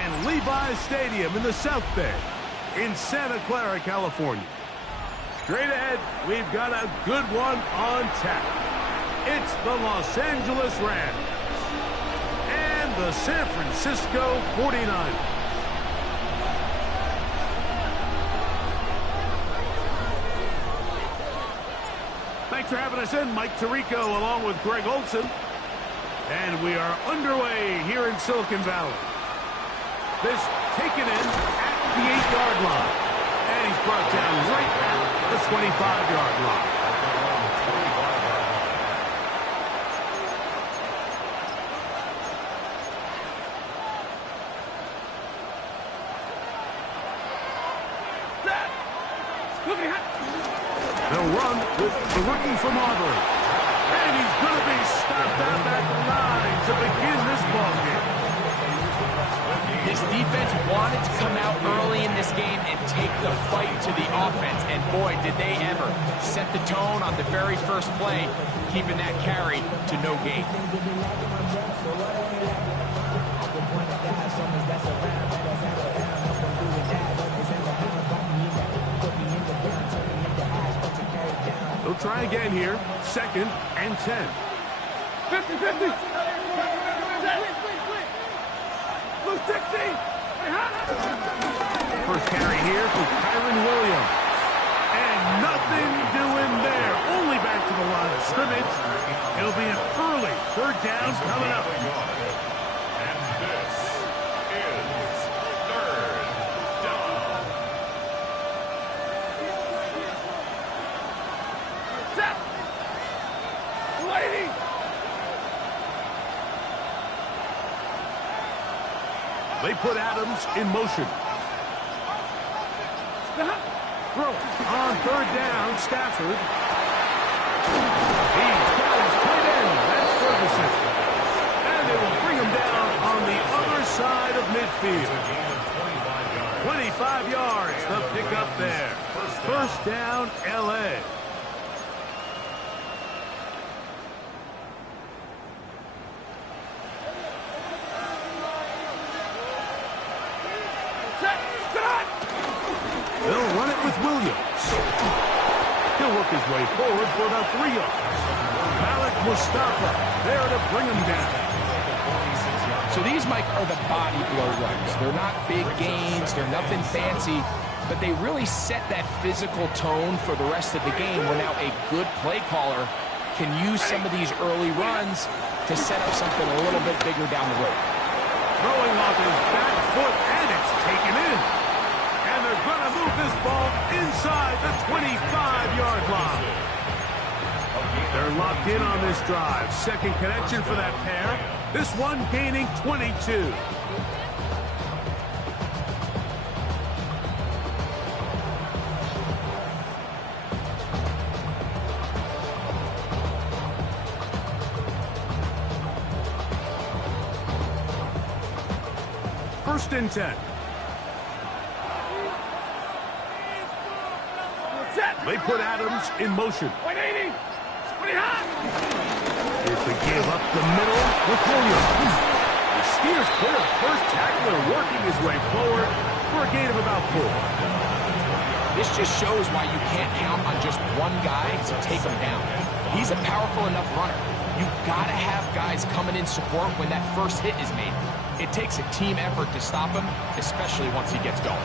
and Levi's Stadium in the South Bay in Santa Clara, California. Straight ahead, we've got a good one on tap. It's the Los Angeles Rams and the San Francisco 49ers. Thanks for having us in. Mike Tirico along with Greg Olson. And we are underway here in Silicon Valley. This taken in at the 8-yard line. And he's brought down right at the 25-yard line. They'll run with the rookie from Auburn. And he's going to be stopped out at the line to begin this ballgame. This defense wanted to come out early in this game and take the fight to the offense. And boy, did they ever set the tone on the very first play, keeping that carry to no gain. They'll try again here. 2nd and 10. 50-50. First carry here for Kyren Williams. And nothing doing there. Only back to the line of scrimmage. It'll be an early 3rd down coming up. And this is 3rd down. Set. Lady. They put Adams in motion. Throw on 3rd down, Stafford. He's got his tight end. That's Ferguson. And they will bring him down on the other side of midfield. 25 yards, the pickup there. 1st down, L.A. They'll run it with Williams. He'll work his way forward for about 3 yards. Malik Mustafa there to bring him down. So these, Mike, are the body blow runs. They're not big gains. They're nothing fancy. But they really set that physical tone for the rest of the game where now a good play caller can use some of these early runs to set up something a little bit bigger down the road. Throwing off his back foot, and it's taken in. And they're going to move this ball inside the 25-yard line. They're locked in on this drive. 2nd connection for that pair. This one gaining 22. First and 10. They put Adams in motion. 180. Here's the give up the middle with Williams. The Steers clear the first tackler, working his way forward for a gain of about 4. This just shows why you can't count on just one guy to take him down. He's a powerful enough runner. You've got to have guys coming in support when that first hit is made. It takes a team effort to stop him, especially once he gets going.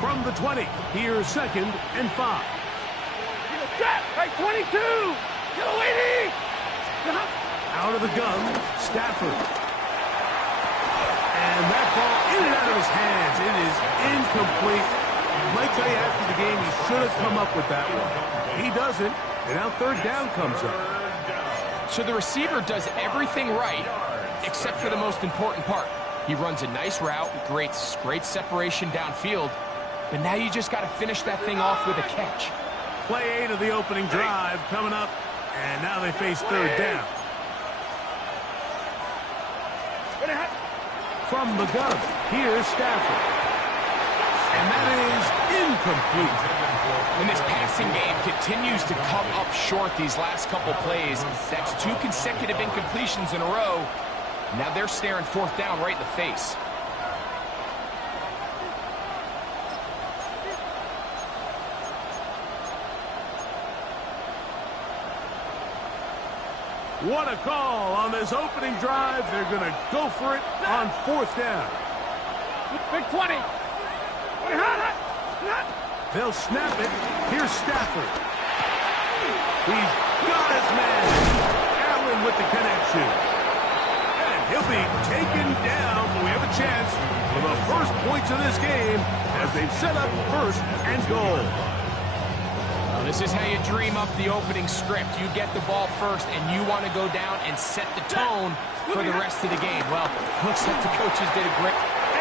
From the 20, here's 2nd and 5. Right 22. Get away, out of the gun, Stafford. And that ball in and out of his hands. It is incomplete. Might tell you after the game he should have come up with that one. He doesn't, and now 3rd down comes up. So the receiver does everything right, except for the most important part. He runs a nice route, great separation downfield, but now you just got to finish that thing off with a catch. Play 8 of the opening drive coming up, and now they face 3rd down. From the gun, here's Stafford. And that is incomplete. And this passing game continues to come up short these last couple plays. That's 2 consecutive incompletions in a row. Now they're staring 4th down right in the face. What a call on this opening drive. They're going to go for it on 4th down. Big 20. They'll snap it. Here's Stafford. He's got his man. Allen with the connection. And he'll be taken down. We have a chance for the first points of this game as they've set up 1st and goal. Well, this is how you dream up the opening script. You get the ball first, and you want to go down and set the tone for the rest of the game. Well, looks like the coaches did a great...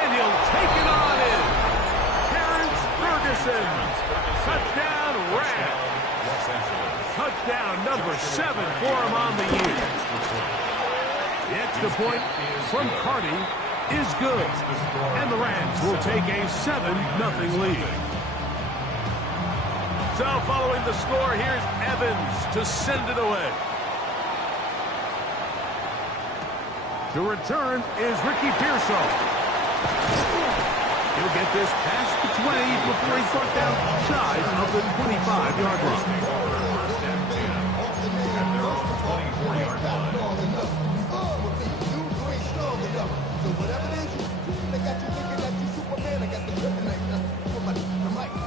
And he'll take it on in. Terrence Ferguson. Touchdown, Rams. Touchdown number 7 for him on the year. The extra point from Carty is good. And the Rams will take a 7-0 lead. So following the score, here's Evans to send it away. The return is Ricky Pearsall. He'll get this past the 20 before he's brought down shy of the 25-yard line.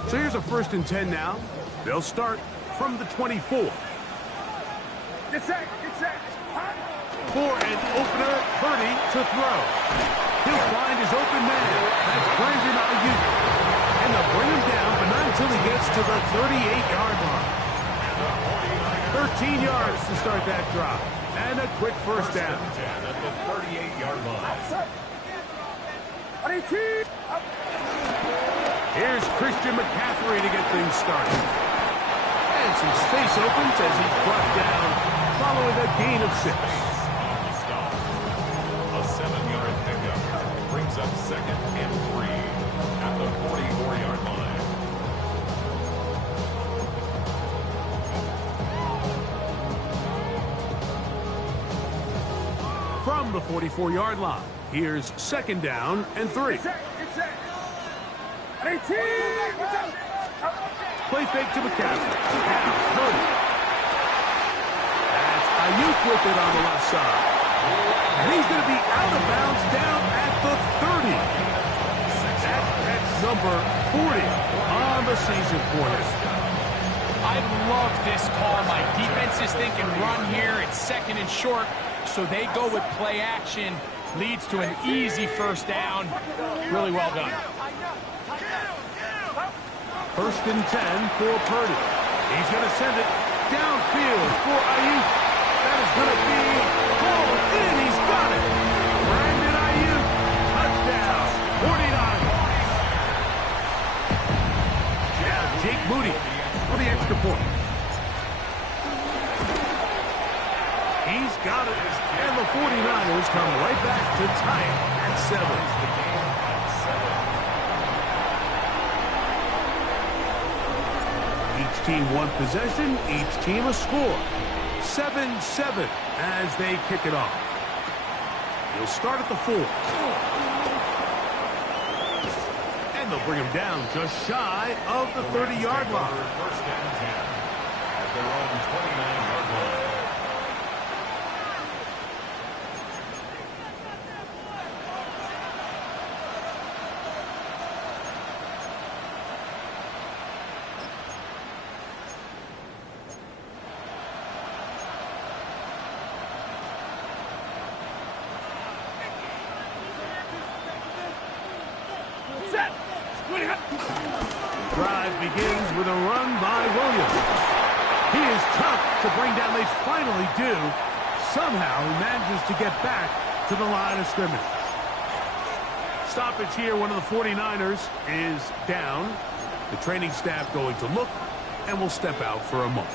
So here's a 1st and 10 now. They'll start from the 24. Get set. For an opener, Purdy to throw. He'll find his open man. That's Brandon Ayuk. And they'll bring him down, but not until he gets to the 38-yard line. 13 yards to start that drive. And a quick 1st down. At the 38-yard line. Here's Christian McCaffrey to get things started. And some space opens as he's brought down following a gain of 6. A 7-yard pickup brings up 2nd and 3 at the 44-yard line. From the 44-yard line, here's 2nd down and 3. Play fake to McCaffrey. Now Purdy. That's Ayuk with it on the left side. And he's going to be out of bounds down at the 30. That's number 40 on the season for him. I love this call. My defense is thinking run here. It's 2nd and short, so they go with play action. Leads to an easy 1st down. Really well done. 1st and 10 for Purdy. He's going to send it downfield for Ayuk. That is going to be called in. He's got it. Brandon Ayuk, touchdown, 49. Yeah, Jake Moody for the extra point. He's got it. And the 49ers come right back to tie it at 7. Each team one possession, each team a score. 7-7 as they kick it off. He'll start at the 4. And they'll bring him down just shy of the 30-yard line. 1st and 10 at their own 29-yard line. Drive begins with a run by Williams. He is tough to bring down. They finally do. Somehow he manages to get back to the line of scrimmage. Stoppage here. One of the 49ers is down. The training staff going to look and will step out for a moment.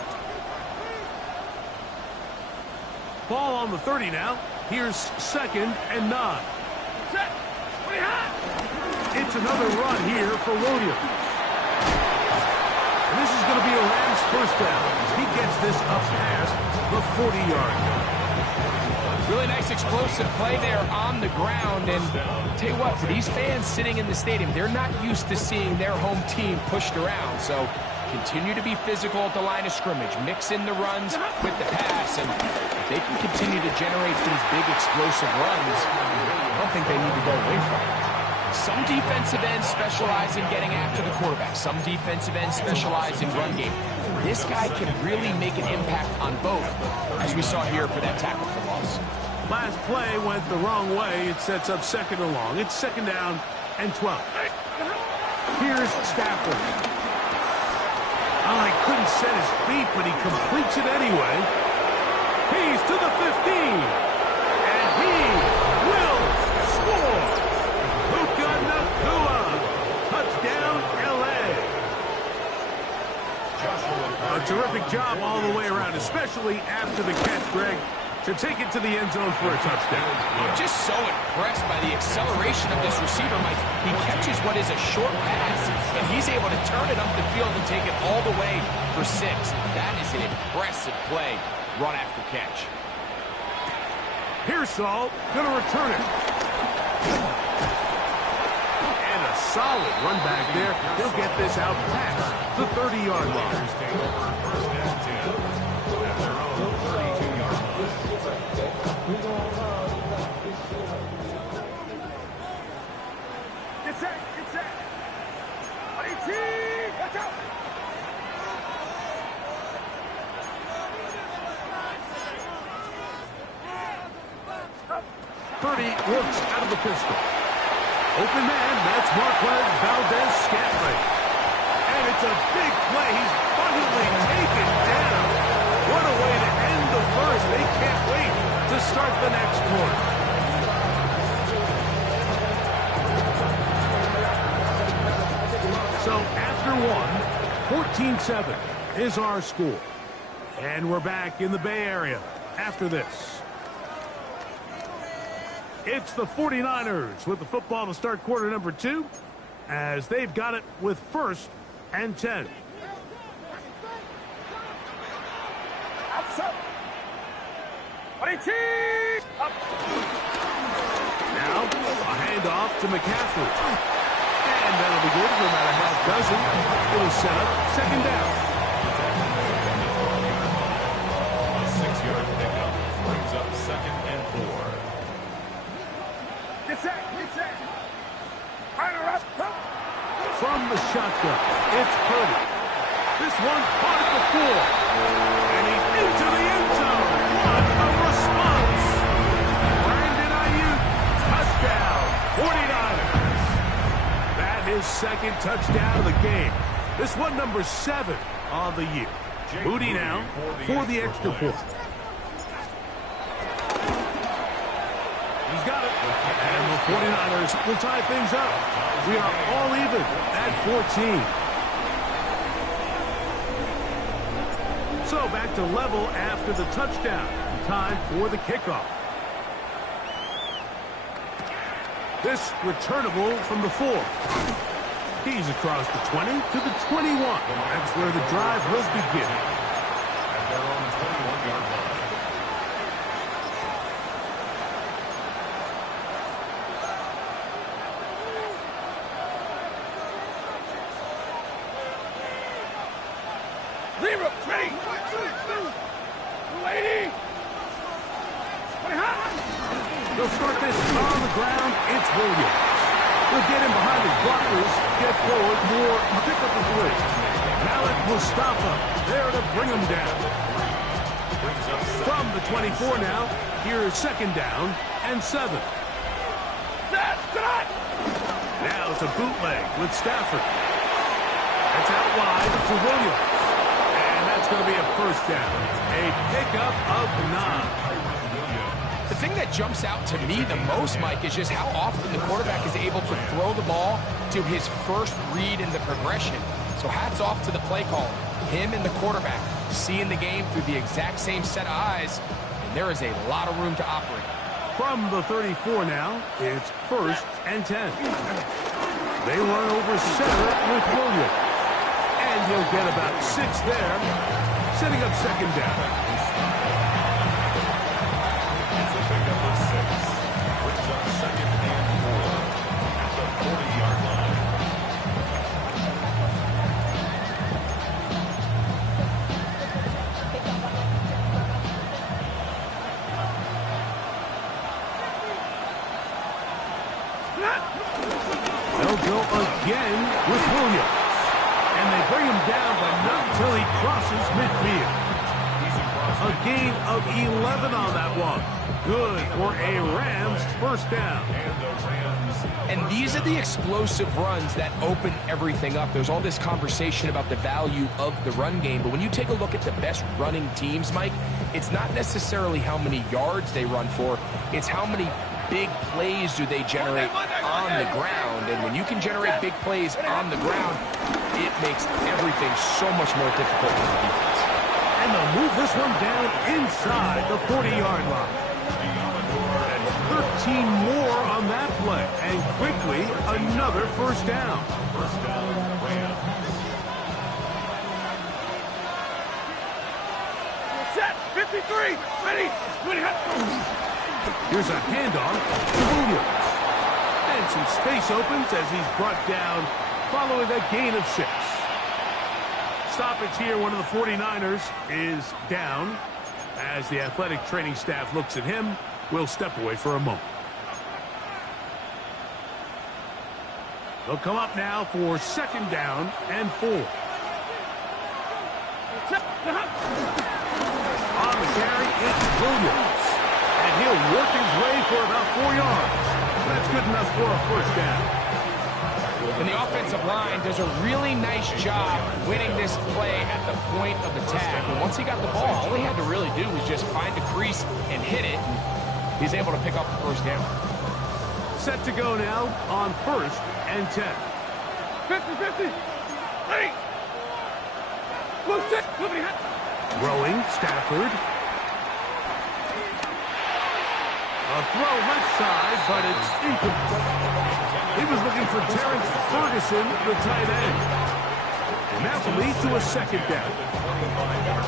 Ball on the 30 now. Here's 2nd and 9. It's It's another run here for Williams. And this is going to be a Rams first down as he gets this up past the 40-yard line. Really nice explosive play there on the ground. And tell you what, for these fans sitting in the stadium, they're not used to seeing their home team pushed around. So continue to be physical at the line of scrimmage. Mix in the runs with the pass. And if they can continue to generate these big explosive runs, I don't think they need to go away from it. Some defensive ends specialize in getting after the quarterback. Some defensive ends specialize in run game. This guy can really make an impact on both, as we saw here for that tackle for loss. Last play went the wrong way. It sets up second and long. It's second down and 12. Here's Stafford. Oh, he couldn't set his feet, but he completes it anyway. He's to the 15. And he will score. Puka Nacua. Touchdown, L.A. A terrific job all the way around, especially after the catch, Greg, to take it to the end zone for a touchdown. I'm just so impressed by the acceleration of this receiver, Mike. He catches what is a short pass, and he's able to turn it up the field and take it all the way for 6. That is an impressive play, run after catch. Pearsall going to return it. And a solid run back there. He'll get this out past the 30-yard line. First and 10 at their own 32-yard line. Get set. Get set. 18. Watch out. 30 looks out of the pistol. Open man, that's Marquez Valdez-Scantling. And it's a big play. He's finally taken down. What a way to end the first. They can't wait to start the next quarter. So after one, 14-7 is our score. And we're back in the Bay Area after this. It's the 49ers with the football to start quarter number 2 as they've got it with first and 10. Outside. 22. Up. Now, a handoff to McCaffrey. And that'll be good for about a half dozen. It'll set up second down. A 6-yard pickup brings up second and 4. Get set. Get set. Fire up. From the shotgun, it's Purdy. This one caught at the 4. And he's into the end zone. What a response. Brandon Ayuk, touchdown, 49ers. That is second touchdown of the game. This one number 7 on the year. Moody now for the extra point. He's got it. And the 49ers will tie things up. We are all even at 14. So back to level after the touchdown. Time for the kickoff. This returnable from the 4. He's across the 20 to the 21. That's where the drive will begin. At their own 21-yard line. Zero. Ready. 280. They'll start this on the ground. It's Williams. He'll get in behind his blockers, get forward, Moore, pick up the 3. Malik Mustafa there to bring him down. From the 24 now, here's second down and 7. Now it's a bootleg with Stafford. That's out wide to Williams. And that's going to be a first down. A pickup of 9. The thing that jumps out to me the most, Mike, is just how often the quarterback is able to throw the ball to his first read in the progression. So hats off to the play caller. Him and the quarterback seeing the game through the exact same set of eyes, and there is a lot of room to operate. From the 34 now, it's first and 10. They run over center with Williams. And he'll get about 6 there, setting up second down. It's a pickup of 6. Brings up second and 4 at the 40-yard line. They'll go again with Williams. And they bring him down, but not until he crosses midfield. A gain of 11 on that one. Good for a Rams first down. And these are the explosive runs that open everything up. There's all this conversation about the value of the run game, but when you take a look at the best running teams, Mike, it's not necessarily how many yards they run for, it's how many big plays do they generate on the ground. And when you can generate big plays on the ground, it makes everything so much more difficult for the defense. And they'll move this one down inside the 40-yard line. That's 13 more on that play. And quickly, another first down. First down, Rams. Set. 53. Ready. Here's a handoff to Williams. And some space opens as he's brought down following a gain of 6. Stoppage here, one of the 49ers is down. As the athletic training staff looks at him, we'll step away for a moment. They'll come up now for second down and 4. On the carry, it's Williams. And he'll work his way for about 4 yards. That's good enough for a first down. And the offensive line does a really nice job winning this play at the point of attack. And once he got the ball, all he had to really do was just find a crease and hit it. And he's able to pick up the first down. Set to go now on first and 10. 50-50. Ready. Throwing, Stafford. A throw left side, but it's incomplete. He was looking for Terrence Ferguson, the tight end. And that will lead to a second down.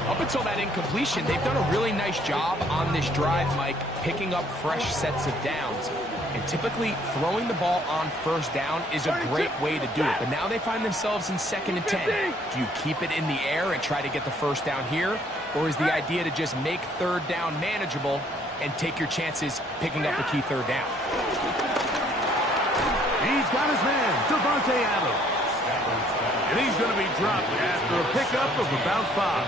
Up until that incompletion, they've done a really nice job on this drive, Mike, picking up fresh sets of downs. And typically, throwing the ball on first down is a great way to do it. But now they find themselves in second and 10. Do you keep it in the air and try to get the first down here? Or is the idea to just make third down manageable and take your chances picking up the key third down? He's got his man, Davante Adams. And he's going to be dropped after a pickup of about 5.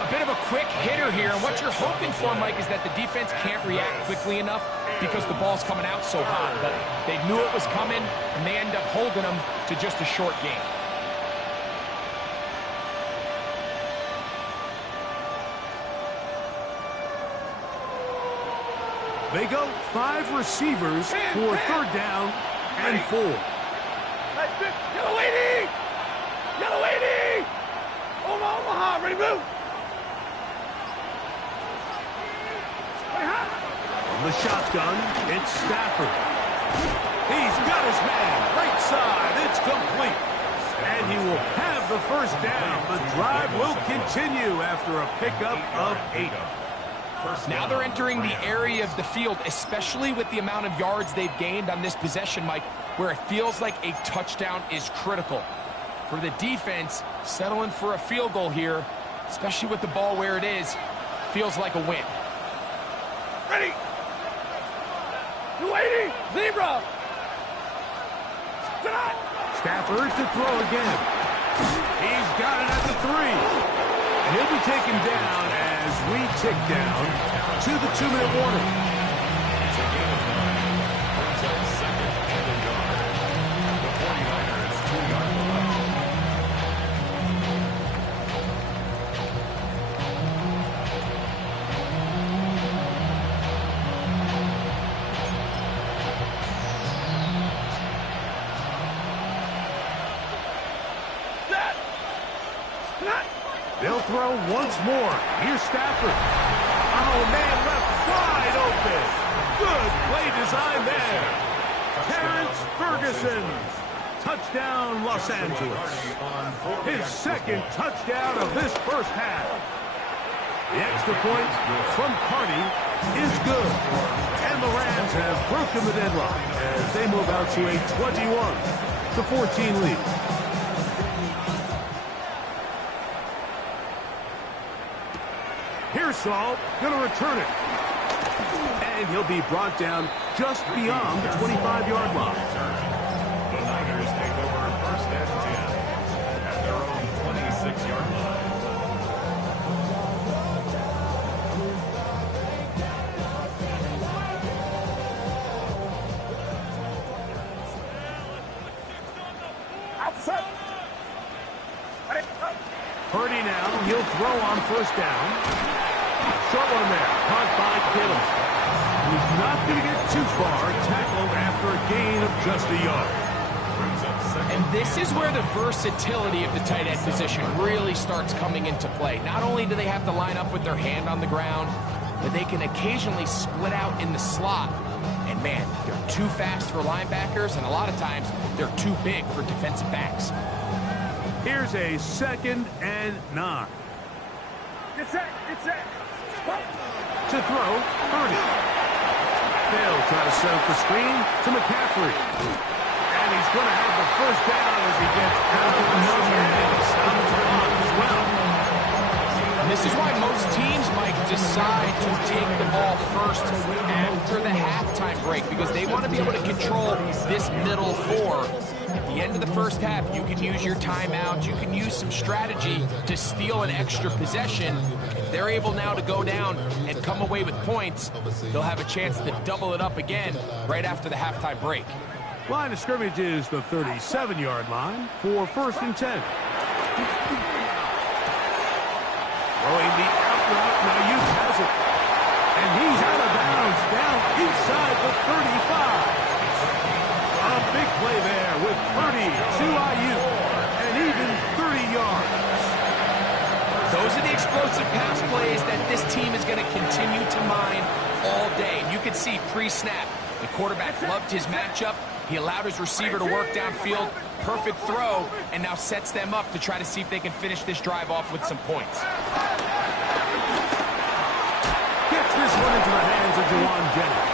A bit of a quick hitter here, and what you're hoping for, Mike, is that the defense can't react quickly enough because the ball's coming out so hot. But they knew it was coming, and they end up holding them to just a short gain. They go 5 receivers for third down and 4. Yellow 80! Yellow 80! Omaha, ready, move! From the shotgun, it's Stafford. He's got his man, right side, it's complete. And he will have the first down. The drive will continue after a pickup of 8. Now they're entering the area of the field, especially with the amount of yards they've gained on this possession, Mike, where it feels like a touchdown is critical. For the defense, settling for a field goal here, especially with the ball where it is, feels like a win. Ready! 280! Zebra! Stafford to throw again. He's got it at the 3. And he'll be taken down as we tick down to the 2-minute warning. Brings up second and a yard. The 49ers 2-yard line. They'll throw once more. Here's Stafford. Oh, man, left wide open. Good play design there. Terrence Ferguson. Touchdown, Los Angeles. His second touchdown of this first half. The extra point from Carty is good. And the Rams have broken the deadlock as they move out to a 21-14 lead. Pearsall going to return it. And he'll be brought down just beyond the 25-yard line. The Niners take over first and 10 at their own 26-yard line. Purdy now, he'll throw on first down. Short one there, caught by Kittle. He's not going to get too far, tackled after a gain of just a yard. And this is where the versatility of the tight end position really starts coming into play. Not only do they have to line up with their hand on the ground, but they can occasionally split out in the slot. And man, they're too fast for linebackers, and a lot of times they're too big for defensive backs. Here's a 2nd and 9. Get set. To throw, Purdy. They'll try to set up the screen to McCaffrey. And he's going to have the first down as he gets out of the motion and stops the clock as well. And this is why most teams might decide to take the ball first after the halftime break, because they want to be able to control this middle four. At the end of the first half, you can use your timeouts, you can use some strategy to steal an extra possession. If they're able now to go down and come away with points, they'll have a chance to double it up again right after the halftime break. Line of scrimmage is the 37-yard line for 1st and 10. Throwing the out route, now Ayuk has it. And he's out of bounds, down inside the 35. A big play there with Purdy to Ayuk, and even 30 yards. Those are the explosive pass plays that this team is going to continue to mine all day. You can see pre-snap, the quarterback loved his matchup. He allowed his receiver to work downfield, perfect throw, and now sets them up to try to see if they can finish this drive off with some points. Gets this one into the hands of Jauan Jennings.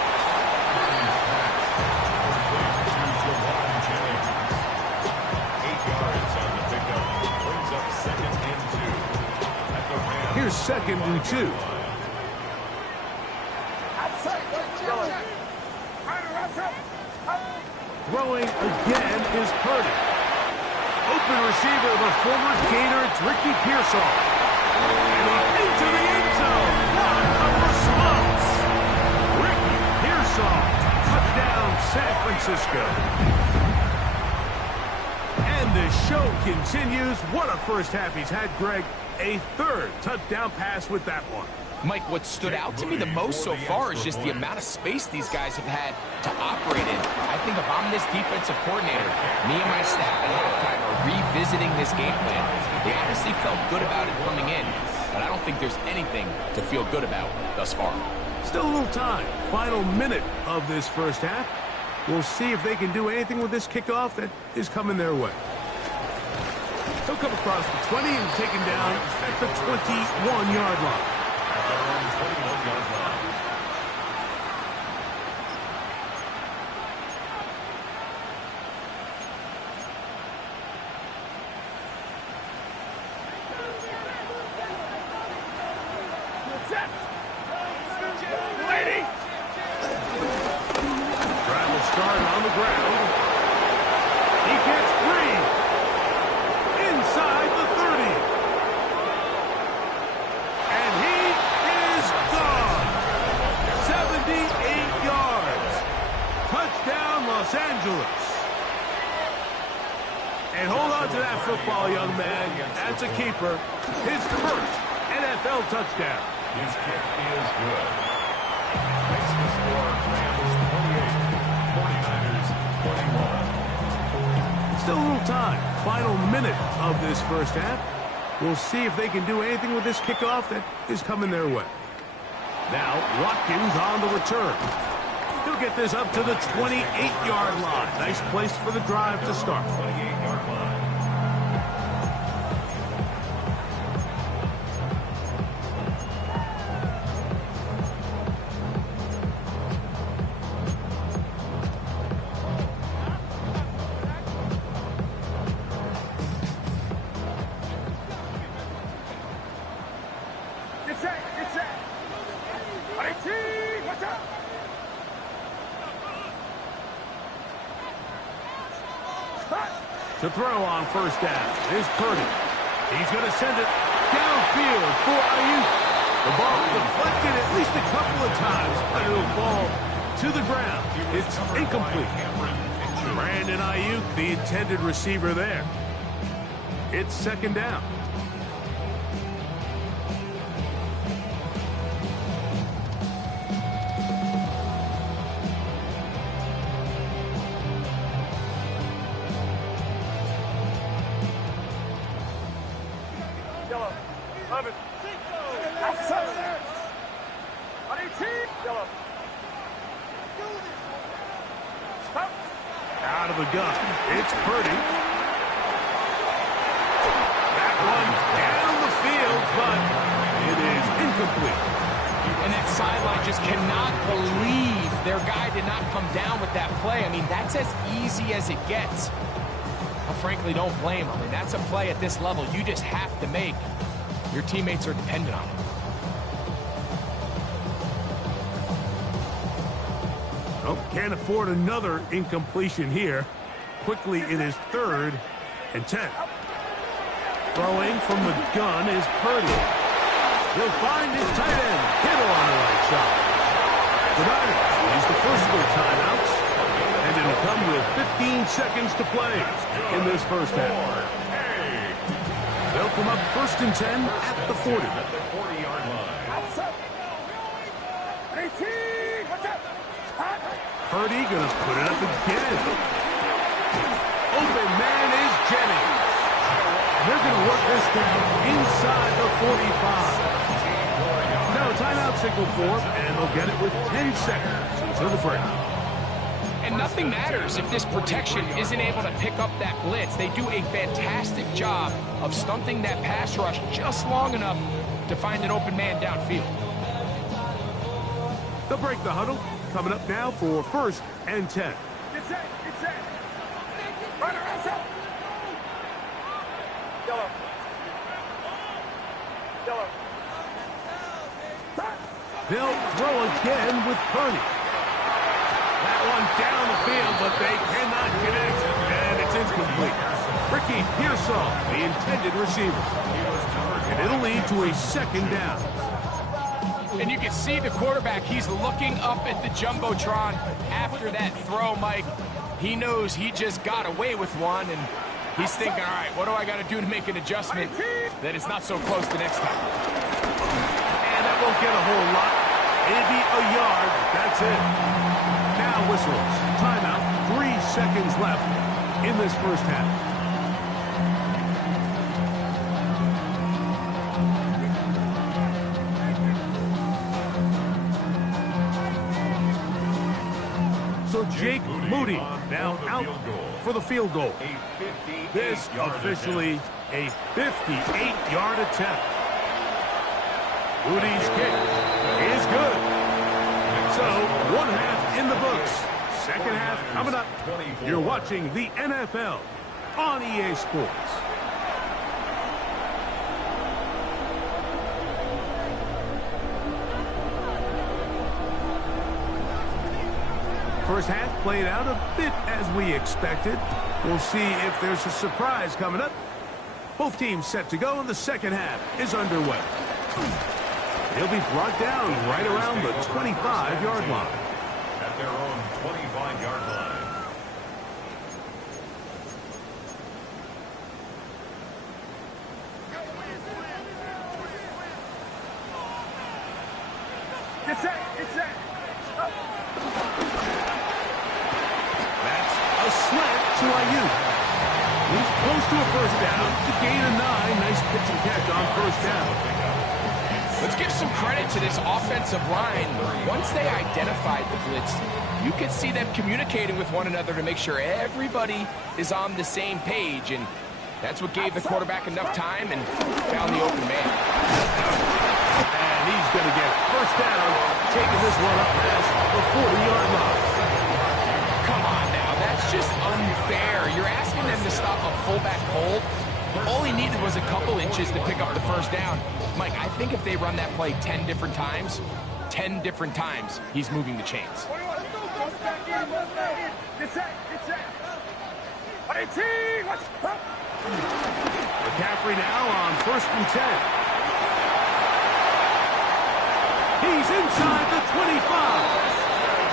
Here's 2nd and 2. Throwing again is Purdy. Open receiver, the former Gator, it's Ricky Pearsall. And he's into the end zone. What a response! Ricky Pearsall, touchdown San Francisco. And the show continues. What a first half he's had, Greg. A 3rd touchdown pass with that one. Mike, what stood out to me the most so far is just the amount of space these guys have had to operate in. I think if I'm this defensive coordinator, me and my staff at halftime are revisiting this game plan. They obviously felt good about it coming in, but I don't think there's anything to feel good about thus far. Still a little time. Final minute of this first half. We'll see if they can do anything with this kickoff that is coming their way. He'll come across the 20 and taken down at the 21-yard line. Travel start on the ground. He gets free. Inside the 30. And he is gone. 78 yards. Touchdown, Los Angeles. And hold on to that football, young man. That's a keeper. His first NFL touchdown. His kick is good. Makes the score Rams 28, 49ers 21. Still a little time. Final minute of this first half. We'll see if they can do anything with this kickoff that is coming their way. Now, Watkins on the return. He'll get this up to the 28-yard line. Nice place for the drive to start. 28-yard line. Get set. Get set. 18. Watch out. To throw on first down is Purdy. He's going to send it downfield for Ayuk. The ball deflected at least a couple of times, but it'll fall to the ground. It's incomplete. Brandon Ayuk, the intended receiver there. It's second down. Yellow. 11. Outside. 18. Yellow. Stop. Out of the gun. It's Purdy. That one down the field, but it is incomplete. And that sideline just cannot believe their guy did not come down with that play. I mean, that's as easy as it gets. I frankly don't blame him. I mean, that's a play at this level you just have to make. Your teammates are dependent on it. Oh, can't afford another incompletion here. Quickly, it is 3rd and 10. Throwing from the gun is Purdy. He'll find his tight end, Kittle on the right side. The Niners use the first of their timeouts, and it'll come with 15 seconds to play in this first half. They'll come up 1st and 10 at the 40. At the 40-yard line. Outside. 18. Watch out. Hot. Purdy gonna put it up again. Open man is Jennings. They're gonna work this down inside the 45. Now a timeout signal for, and they'll get it with 10 seconds until the break. And nothing matters if this protection isn't able to pick up that blitz. They do a fantastic job of stunting that pass rush just long enough to find an open man downfield. They'll break the huddle. Coming up now for 1st and 10. Get set. Get set. Runner outside. Yellow. Yellow. Stop. They'll throw again with Purdy. That one down the field, but they cannot connect, and it's incomplete. Ricky Pearsall, the intended receiver. And it'll lead to a 2nd down. And you can see the quarterback, he's looking up at the Jumbotron after that throw, Mike. He knows he just got away with one, and he's thinking, all right, what do I got to do to make an adjustment that it's not so close the next time? And that won't get a whole lot. Maybe a yard. That's it. Now whistles. Timeout. 3 seconds left in this first half. So Jake Moody now out for the field goal. This officially a 58-yard attempt. Moody's kick is good. So 1 half in the books. 2nd half coming up. You're watching the NFL on EA Sports. First half played out a bit as we expected. We'll see if there's a surprise coming up. Both teams set to go, and the 2nd half is underway. He'll be brought down right around the 25-yard line. At their own 25-yard line. Get set. Get set. Up. That's a slant to Ayuk. He's close to a 1st down. To gain a 9. Nice pitch and catch on 1st down. Let's give some credit to this offensive line. Once they identified the blitz, you could see them communicating with one another to make sure everybody is on the same page, and that's what gave the quarterback enough time and found the open man. And he's going to get first down, taking this one up past the 40-yard line. Come on now, that's just unfair. You're asking them to stop a fullback hold. All he needed was a couple inches to pick up the first down. Mike, I think if they run that play 10 different times, he's moving the chains. McCaffrey now on 1st and 10. He's inside the 25.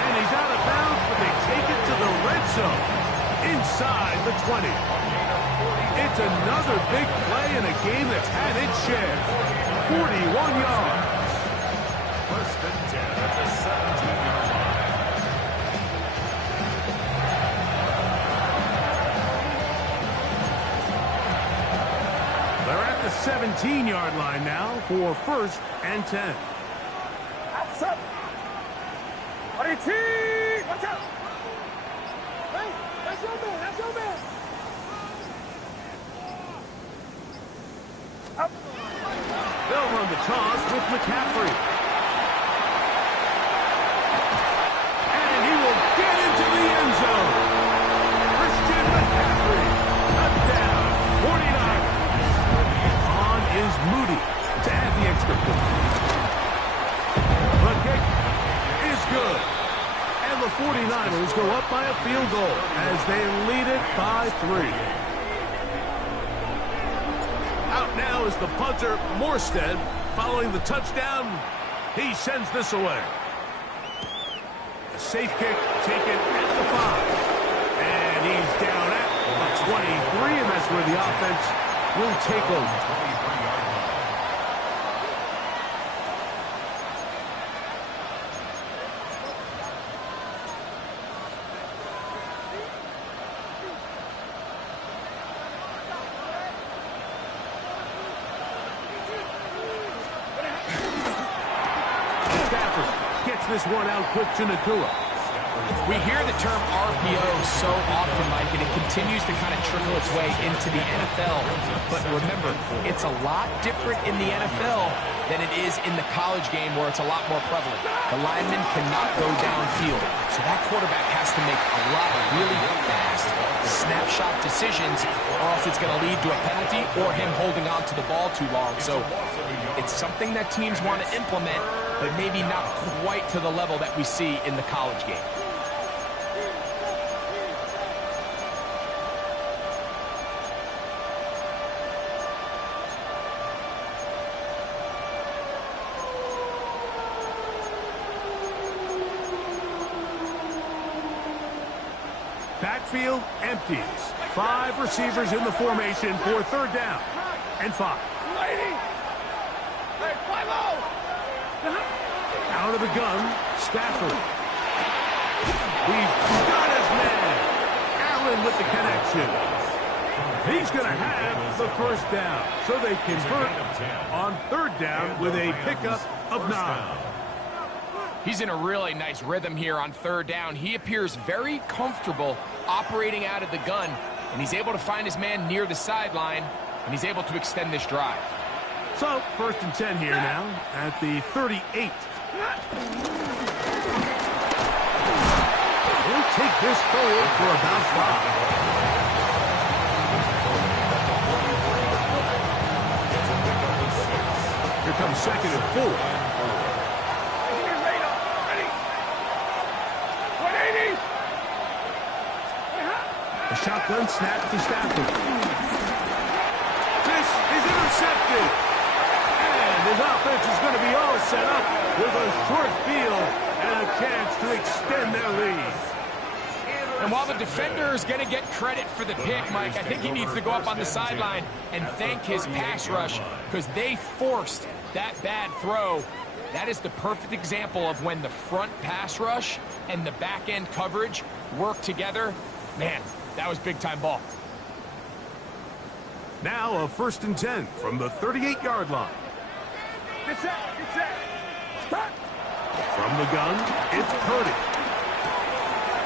And he's out of bounds, but they take it to the red zone. Inside the 20. It's another big play in a game that's had its share. 41 yards. 1st and 10 at the 17-yard line. They're at the 17-yard line now for 1st and 10. What's up? What is he? What's up? Hey, that's your man. That's your man. Up. They'll run the toss with McCaffrey. And he will get into the end zone. Christian McCaffrey, touchdown, 49. On is Moody to add the extra point. The kick is good. And the 49ers go up by a field goal as they lead it by 3. Out now is the punter, Morstead. Following the touchdown, he sends this away. A safe kick taken at the 5. And he's down at the 23, and that's where the offense will take over. This one out quick to Nakua. We hear the term RPO so often, Mike, and it continues to kind of trickle its way into the NFL. But remember, it's a lot different in the NFL than it is in the college game where it's a lot more prevalent. The lineman cannot go downfield, so that quarterback has to make a lot of really fast snapshot decisions, or else it's going to lead to a penalty or him holding on to the ball too long. So it's something that teams want to implement, but maybe not quite to the level that we see in the college game. Backfield empties. 5 receivers in the formation for 3rd down and 5. Out of the gun, Stafford. He's got his man. Allen with the connection. He's going to have the first down. So they convert on 3rd down with a pickup of 9. He's in a really nice rhythm here on 3rd down. He appears very comfortable operating out of the gun, and he's able to find his man near the sideline, and he's able to extend this drive. So, 1st and 10 here now at the 38. He'll take this forward for about 5. Here comes 2nd and 4. A shotgun snap to Stafford. This is intercepted. And his offense is going to be all set up with a short field and a chance to extend their lead. And while the defender is going to get credit for the pick, Mike, I think he needs to go up on the sideline and thank his pass rush because they forced that bad throw. That is the perfect example of when the front pass rush and the back end coverage work together. Man, that was big-time ball. Now a 1st and 10 from the 38-yard line. Get set. Get set. Start. From the gun, it's Purdy.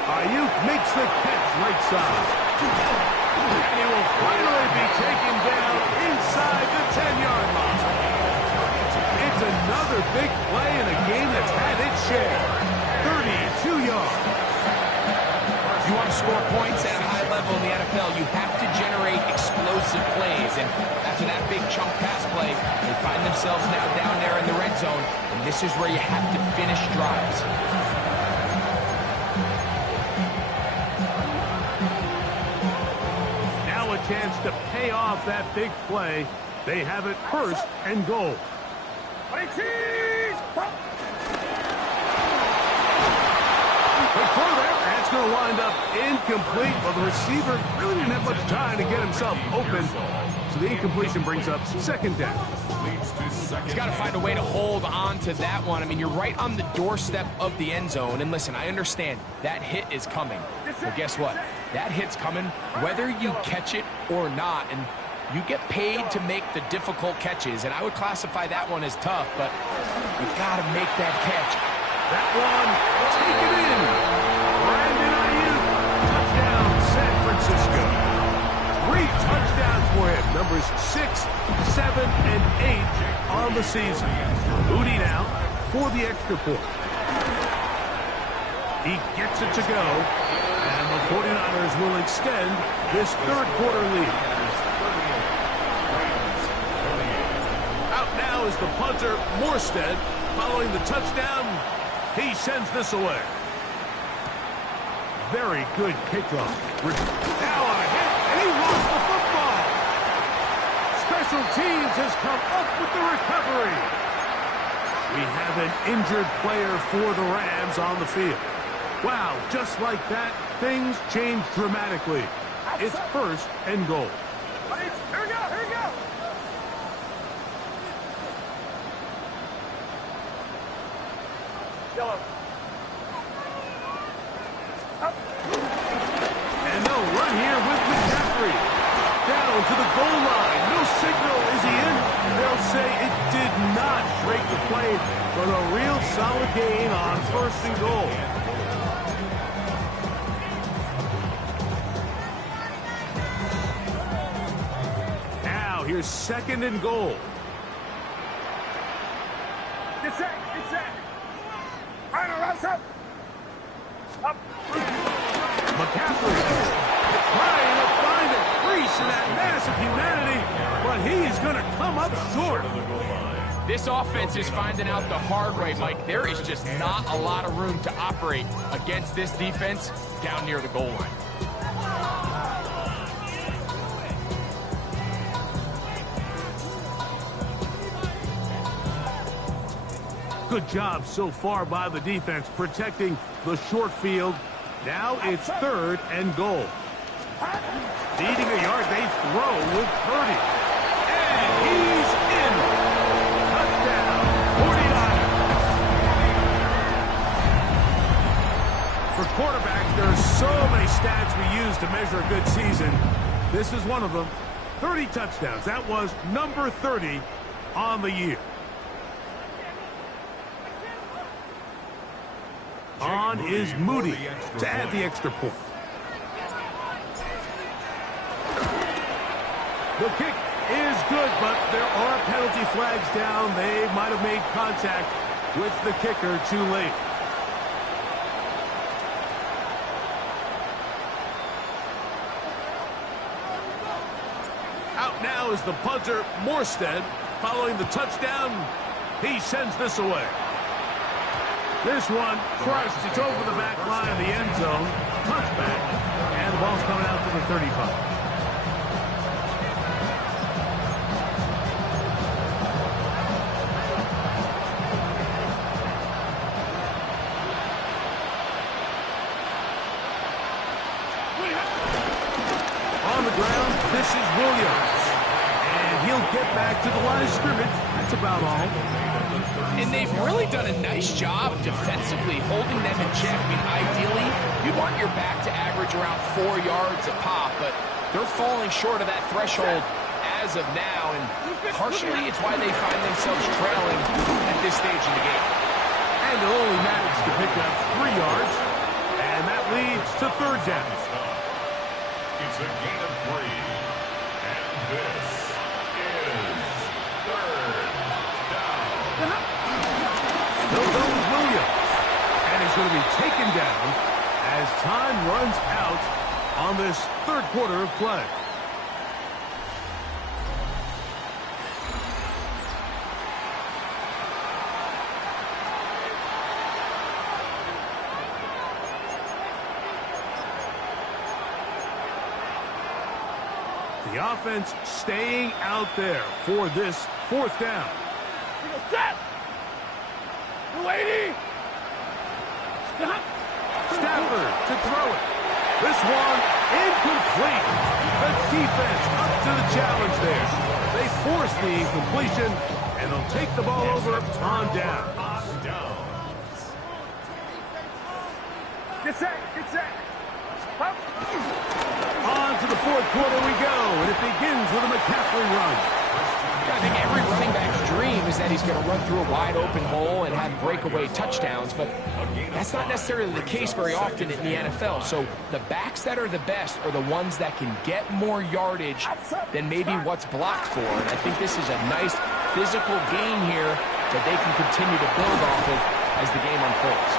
Ayuk makes the catch right side. And he will finally be taken down inside the 10-yard line. It's another big play in a game that's had its share. 32 yards. You want to score points at a high level in the NFL, you have to generate explosive plays. And after that big chunk pass play, they find themselves now down there in the red zone. And this is where you have to finish drives. Now a chance to pay off that big play. They have it first and goal. But for that's going to wind up incomplete. Well, the receiver really didn't have much time to get himself open. So the incompletion brings up second down. He's got to find a way to hold on to that one. I mean, you're right on the doorstep of the end zone. And listen, I understand that hit is coming. But guess what? That hit's coming whether you catch it or not. And you get paid to make the difficult catches. And I would classify that one as tough, but you've got to make that catch. That one taken in. Brandon Ayuk, touchdown San Francisco. 3 touchdowns for him. Numbers 6, 7, and 8 on the season. Moody now for the extra point. He gets it to go. And the 49ers will extend this third quarter lead. Out now is the punter, Morstead. Following the touchdown, he sends this away. Very good kickoff. Now on a hit, and he lost the football. Special teams has come up with the recovery. We have an injured player for the Rams on the field. Wow, just like that, things change dramatically. It's first and goal. Here we go, here we go. Yellow. And they'll run here with McCaffrey. Down to the goal line. No signal. Is he in? They'll say it did not break the play, but a real solid gain on first and goal. Now here's second and goal. Get set, get set. Final round up. Up. McCaffrey trying to find a crease in that mass of humanity, but he is going to come up short. This offense is finding out the hard way, Mike. There is just not a lot of room to operate against this defense down near the goal line. Good job so far by the defense protecting the short field. Now it's third and goal. Needing a yard, they throw with Purdy. And he's in. Touchdown, 49ers. For quarterbacks, there are so many stats we use to measure a good season. This is one of them. 30 touchdowns. That was number 30 on the year. On is Moody to add the extra point. The kick is good, but there are penalty flags down. They might have made contact with the kicker too late. Out now is the punter, Morstead. Following the touchdown, he sends this away. This one crushed. It's over the back line of the end zone. Touchback. And the ball's coming out to the 35. On the ground, this is Williams. And he'll get back to the line of scrimmage. That's about all. And they've really done a nice job defensively holding them in check. I mean, ideally, you'd want your back to average around 4 yards a pop, but they're falling short of that threshold as of now, and partially it's why they find themselves trailing this stage of the game. And they'll only manage to pick up 3 yards. And that leads to third down. It's a gain of 3. And this is third down. They'll go with Williams. And he's going to be taken down as time runs out on this third quarter of play. The offense staying out there for this fourth down. Set! 280! Stop! Stafford to throw it. This one incomplete. The defense up to the challenge there. They force the incompletion, and they'll take the ball over on down. Get set! Get set! Up! On to the fourth quarter we go, and it begins with a McCaffrey run. I think every running back's dream is that he's going to run through a wide open hole and have breakaway touchdowns, but that's not necessarily the case very often in the NFL. So the backs that are the best are the ones that can get more yardage than maybe what's blocked for. And I think this is a nice physical gain here that they can continue to build off of as the game unfolds.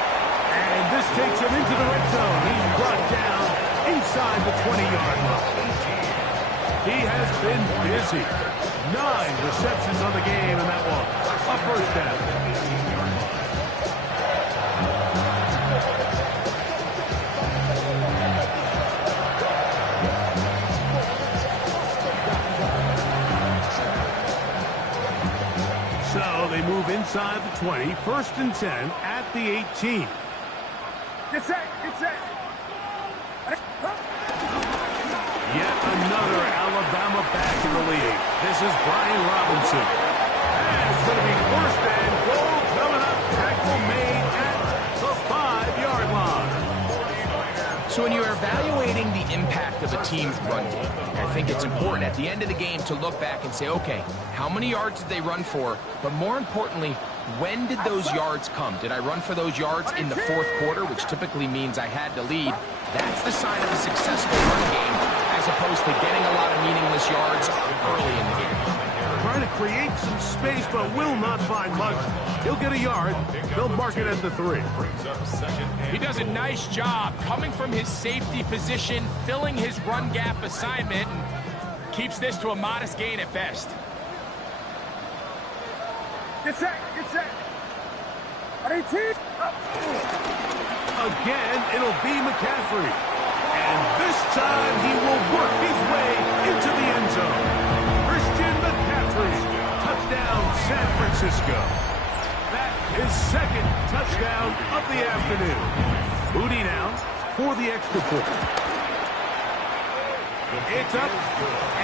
And this takes him into the red zone. He's brought down inside the 20-yard line. He has been busy. 9 receptions on the game, and that one a first down. So they move inside the 20, 1st and 10 at the 18. Get set! Get set! Yet another Alabama back in the lead. This is Brian Robinson. And it's going to be 1st and goal coming up. Tackle made at the 5-yard line. So when you're evaluating the impact of a team's run game, I think it's important at the end of the game to look back and say, okay, how many yards did they run for? But more importantly, when did those yards come? Did I run for those yards in the fourth quarter, which typically means I had to lead? That's the sign of a successful run game, as opposed to getting a lot of meaningless yards early in the game. Trying to create some space, but will not find much. He'll get a yard. They'll mark it at the 3. He does a nice job coming from his safety position, filling his run gap assignment, and keeps this to a modest gain at best. Get set! Get set! 18! Again, it'll be McCaffrey. And this time he will work his way into the end zone. Christian McCaffrey. Touchdown, San Francisco. That is 2nd touchdown of the afternoon. Booty now for the extra point. It's up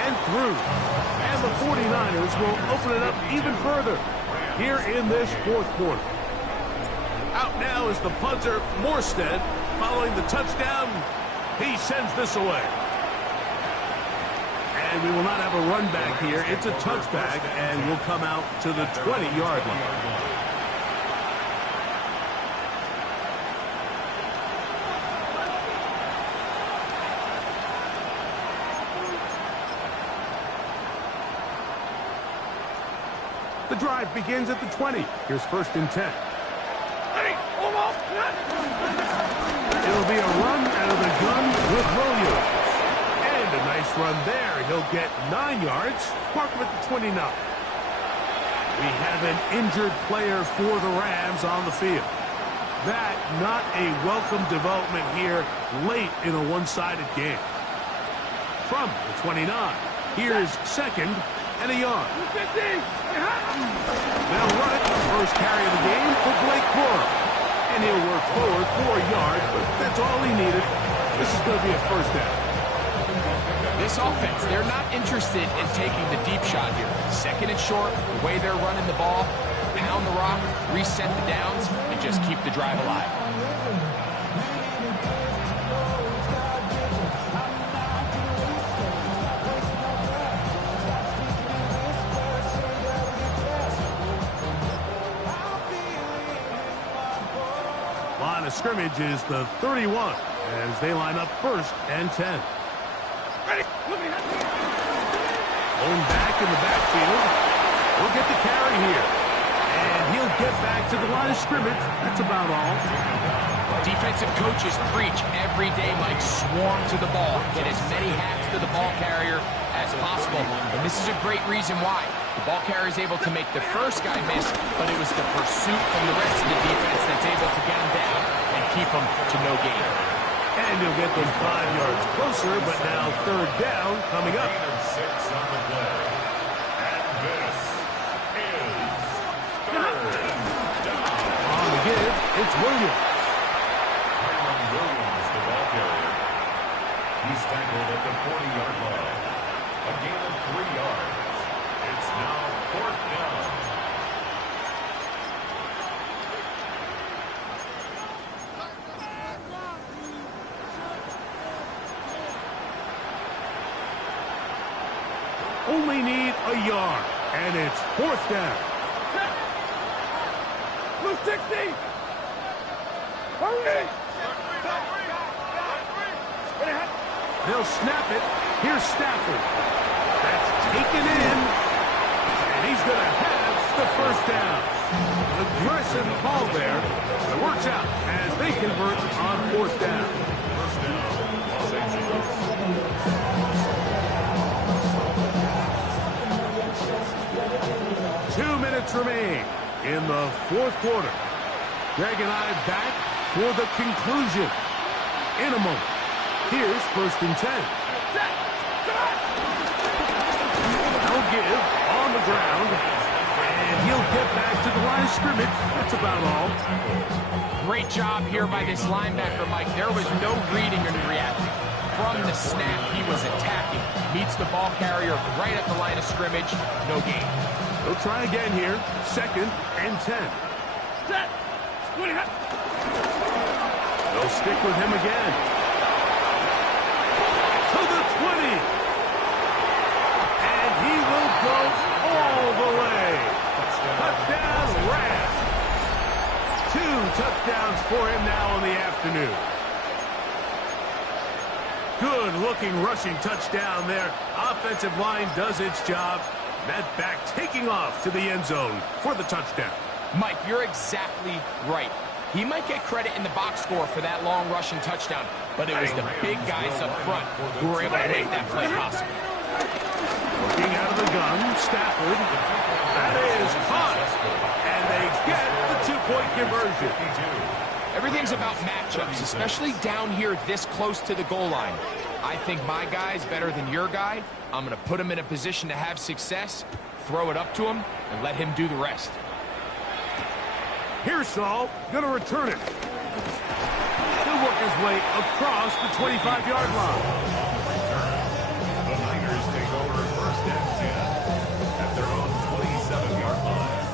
and through. And the 49ers will open it up even further here in this fourth quarter. Out now is the punter, Morstead. Following the touchdown, he sends this away. And we will not have a run back here. It's a touchback, and we'll come out to the 20-yard line. The drive begins at the 20. Here's 1st and 10. It'll be a run out of the gun with Williams. And a nice run there. He'll get 9 yards. Mark him at the 29. We have an injured player for the Rams on the field. That not a welcome development here late in a one-sided game. From the 29, here's 2nd and a yard. They'll run it. First carry of the game for Blake Corum. And he'll work forward for a yard, but that's all he needed. This is going to be a first down. This offense, they're not interested in taking the deep shot here. 2nd and short, the way they're running the ball, pound the rock, reset the downs, and just keep the drive alive. line of scrimmage is the 31 as they line up 1st and 10. Going back in the backfield. We'll get the carry here. And he'll get back to the line of scrimmage. That's about all. Defensive coaches preach every day, Mike, swarm to the ball. Get as many hats to the ball carrier as possible. And this is a great reason why. The ball carrier is able to make the first guy miss, but it was the pursuit from the rest of the defense that's able to get him down and keep him to no gain. And he'll get them 5 yards closer, but now 3rd down coming up. 6 on the play. And this is 3rd down. On the give, it's Williams. Kyron Williams, the ball carrier. He's tackled at the 40-yard line. A gain of 3 yards. It's now 4th down. Only need a yard, and it's 4th down. Blue 60! Hurry! They'll snap it. Here's Stafford. That's taken in, and he's going to have the 1st down. Aggressive call there, but it works out as they convert on 4th down. 1st down, Los Angeles. 2 minutes remain in the 4th quarter. Greg and I back for the conclusion in a moment. Here's 1st and 10. They'll give on the ground, and he'll get back to the line of scrimmage. That's about all. Great job here by this linebacker, Mike. There was no reading and reacting. From the snap, he was attacking. Meets the ball carrier right at the line of scrimmage. No gain. They'll try again here. 2nd and 10. They'll stick with him again. To the 20. And he will go all the way. Touchdown, Rams. 2 touchdowns for him now in the afternoon. Good-looking rushing touchdown there. Offensive line does its job. That back taking off to the end zone for the touchdown. Mike, you're exactly right. He might get credit in the box score for that long rushing touchdown, but it was the big guys up front who were able to make that play possible. Looking out of the gun, Stafford. That is caught. And they get the 2-point conversion. Everything's about matchups, especially down here this close to the goal line. I think my guy's better than your guy. I'm going to put him in a position to have success, throw it up to him, and let him do the rest. Pearsall going to return it. He'll work his way across the 25-yard line. The Niners take over 1st and 10 at their own 27-yard line.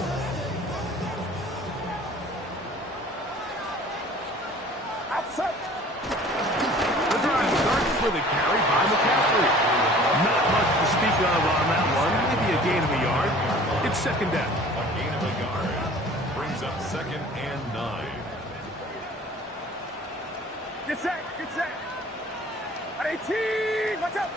Outside! The drive starts with a carry by McCaffrey. Not much to speak of on that one. Maybe a gain of a yard. It's 2nd down. A gain of a yard brings up 2nd and 9. Get set! Get set! At 18! Watch out!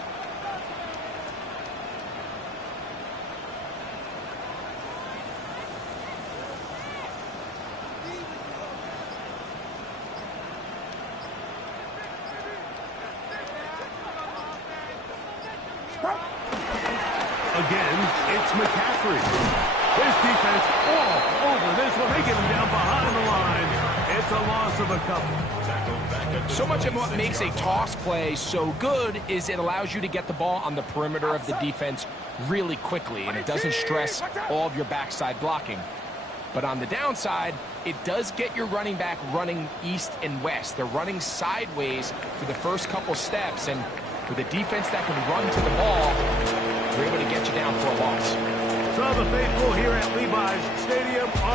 Again, it's McCaffrey. His defense all over this one. They get him down behind the line. It's a loss of a couple. So much of what makes a toss play so good is it allows you to get the ball on the perimeter of the defense really quickly, and it doesn't stress all of your backside blocking. But on the downside, it does get your running back running east and west. They're running sideways for the first couple steps, and with a defense that can run to the ball, they're able to get you down for a loss. So the faithful here at Levi's Stadium are